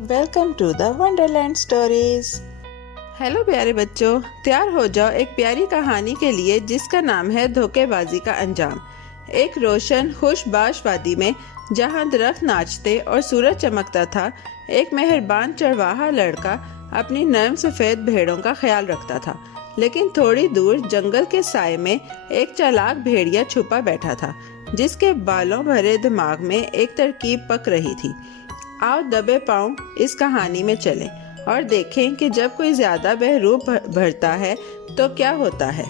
Welcome to the Wonderland Stories. Hello प्यारे बच्चों, तैयार हो जाओ एक प्यारी कहानी के लिए जिसका नाम है धोखेबाजी का अंजाम। एक रोशन खुशबाश वादी में जहाँ दरख्त नाचते और सूरज चमकता था, एक मेहरबान चरवाहा लड़का अपनी नरम सफ़ेद भेड़ों का ख्याल रखता था। लेकिन थोड़ी दूर जंगल के साए में एक चालाक भेड़िया छुपा बैठा था, जिसके बालों भरे दिमाग में एक तरकीब पक रही थी। आओ दबे पांव इस कहानी में चलें और देखें कि जब कोई ज्यादा बहरूप भरता है तो क्या होता है।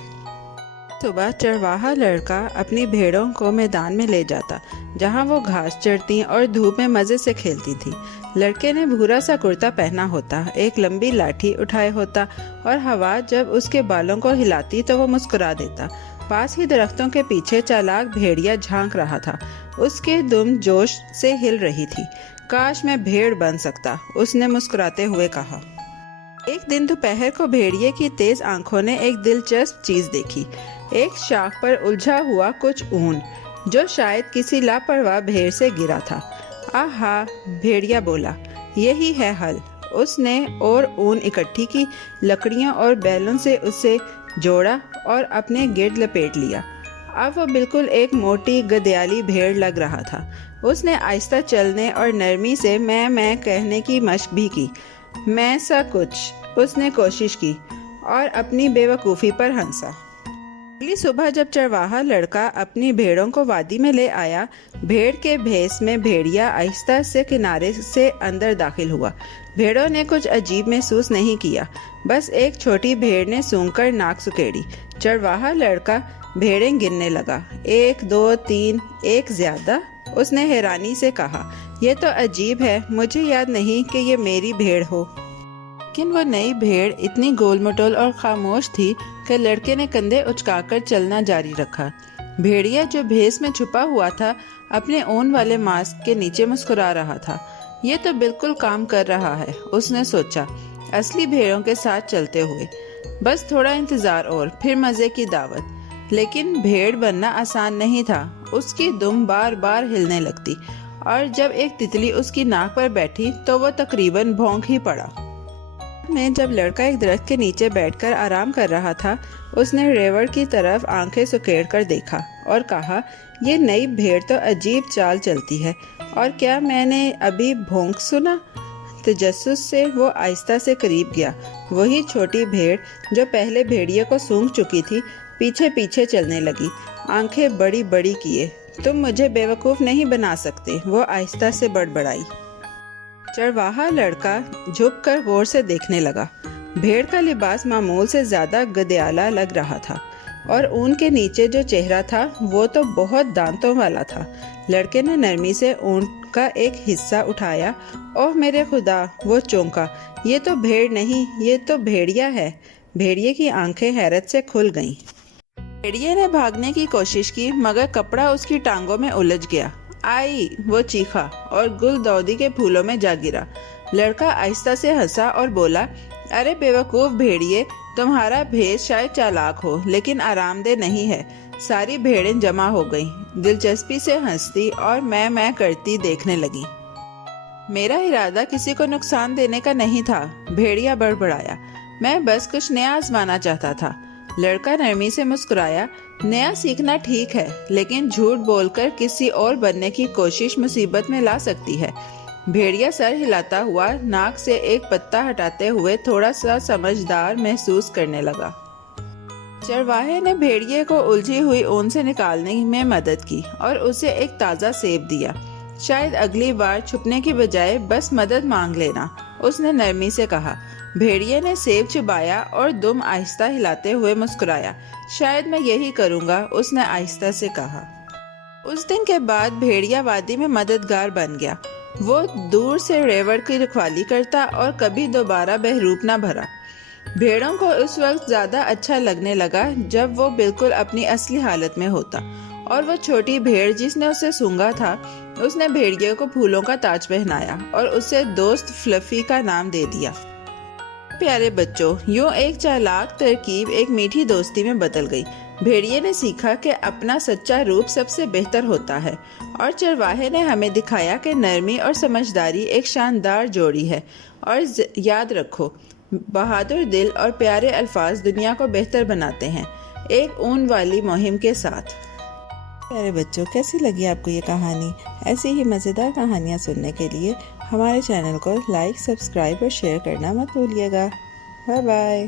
सुबह चरवाहा लड़का अपनी भेड़ों को मैदान में ले जाता, जहां वो घास चरती और धूप में मजे से खेलती थी। लड़के ने भूरा सा कुर्ता पहना होता, एक लंबी लाठी उठाए होता और हवा जब उसके बालों को हिलाती तो वो मुस्कुरा देता। पास ही दरख्तों के पीछे चालाक भेड़िया झांक रहा था, उसके दुम जोश से हिल रही थी। काश मैं भेड़ बन सकता, उसने मुस्कुराते हुए कहा। एक दिन दोपहर को भेड़िए की तेज आंखों ने एक दिलचस्प चीज देखी, एक शाख पर उलझा हुआ कुछ ऊन जो शायद किसी लापरवाह भेड़ से गिरा था। आहा, भेड़िया बोला, यही है हल। उसने और ऊन इकट्ठी की, लकड़ियों और बैलों से उसे जोड़ा और अपने गिर्द लपेट लिया। अब वो बिल्कुल एक मोटी गदयाली भेड़ लग रहा था। उसने आहिस्ता चलने और नरमी से मैं कहने की मशक भी की। मैं सा कुछ, उसने कोशिश की और अपनी बेवकूफ़ी पर हंसा। अगली सुबह जब चरवाहा लड़का अपनी भेड़ों को वादी में ले आया, भेड़ के भेस में भेड़िया आहिस्ता से किनारे से अंदर दाखिल हुआ। भेड़ों ने कुछ अजीब महसूस नहीं किया, बस एक छोटी भेड़ ने सूंघकर नाक सुकेड़ी। चरवाहा लड़का भेड़ें गिनने लगा, 1 2 3, एक ज्यादा। उसने हैरानी से कहा, यह तो अजीब है, मुझे याद नहीं कि ये मेरी भेड़ हो। लेकिन वो नई भेड़ इतनी गोल मटोल और खामोश थी कि लड़के ने कंधे उचकाकर चलना जारी रखा। भेड़िया जो भेस में छुपा हुआ था, अपने ऊन वाले मास्क के नीचे मुस्कुरा रहा था। ये तो बिल्कुल काम कर रहा है, उसने सोचा, असली भेड़ों के साथ चलते हुए। बस थोड़ा इंतजार और फिर मजे की दावत। लेकिन भेड़ बनना आसान नहीं था। उसकी दुम बार बार हिलने लगती और जब एक तितली उसकी नाक पर बैठी तो वो तकरीबन भौंक ही पड़ा। जब लड़का एक दरख्त के नीचे बैठकर आराम कर रहा था, उसने रेवड़ की तरफ आंखें सुकेड़ कर देखा और कहा, ये नई भेड़ तो अजीब चाल चलती है, और क्या मैंने अभी भौंक सुना? तजस्सुस से वो आहिस्ता से करीब गया। वही छोटी भेड़ जो पहले भेड़िए को सूंघ चुकी थी, पीछे पीछे चलने लगी, आंखें बड़ी बड़ी किए। तुम मुझे बेवकूफ नहीं बना सकते, वो आहिस्ता से बड़बड़ाई। चरवाहा लड़का झुककर गौर से देखने लगा। भेड़ का लिबास मामूल से ज्यादा गदयाला लग रहा था और ऊन के नीचे जो चेहरा था वो तो बहुत दांतों वाला था। लड़के ने नरमी से ऊन का एक हिस्सा उठाया। ओह मेरे खुदा, वो चौंका, ये तो भेड़ नहीं, ये तो भेड़िया है। भेड़िए की आंखें हैरत से खुल गईं। भेड़िए ने भागने की कोशिश की, मगर कपड़ा उसकी टांगों में उलझ गया। आई, वो चीखा और गुलदाउदी के फूलों में जा गिरा। लड़का आहिस्ता से हंसा और बोला, अरे बेवकूफ भेड़िए, तुम्हारा भेष शायद चालाक हो लेकिन आरामदेह नहीं है। सारी भेड़ें जमा हो गईं, दिलचस्पी से हंसती और मैं करती देखने लगी। मेरा इरादा किसी को नुकसान देने का नहीं था, भेड़िया बड़बड़ाया। मैं बस कुछ नया आजमाना चाहता था। लड़का नरमी से मुस्कुराया, नया सीखना ठीक है, लेकिन झूठ बोलकर किसी और बनने की कोशिश मुसीबत में ला सकती है। भेड़िया सर हिलाता हुआ नाक से एक पत्ता हटाते हुए थोड़ा सा समझदार महसूस करने लगा। चरवाहे ने भेड़िए को उलझी हुई ऊन से निकालने में मदद की और उसे एक ताज़ा सेब दिया। शायद अगली बार छुपने की बजाय बस मदद मांग लेना, उसने नरमी से कहा। भेड़िए ने सेब चबाया और दुम आहिस्ता हिलाते हुए मुस्कुराया। शायद मैं यही करूँगा, उसने आहिस्ता से कहा। उस दिन के बाद भेड़िया वादी में मददगार बन गया। वो दूर से रेवड़ की रखवाली करता और कभी दोबारा बहरूप न भरा। भेड़ों को उस वक्त ज्यादा अच्छा लगने लगा जब वो बिल्कुल अपनी असली हालत में होता, और वो छोटी भेड़ जिसने उसे सूंघा था, उसने भेड़िए को फूलों का ताज पहनाया और उसे दोस्त फ्लफी का नाम दे दिया। प्यारे बच्चों, यूं एक चालाक तरकीब एक मीठी दोस्ती में बदल गई। بھیڑیے نے سیکھا کہ اپنا سچا روپ سب سے بہتر ہوتا ہے، اور چرواہے نے ہمیں دکھایا کہ نرمی اور سمجھداری ایک شاندار جوڑی ہے۔ اور یاد رکھو، بہادر دل اور پیارے الفاظ دنیا کو بہتر بناتے ہیں، ایک اون والی مہم کے ساتھ۔ پیارے بچوں، کیسی لگی آپ کو یہ کہانی؟ ایسی ہی مزیدار کہانیاں سننے کے لیے ہمارے چینل کو لائک، سبسکرائب اور شیئر کرنا مت بھولیے گا۔ Bye bye.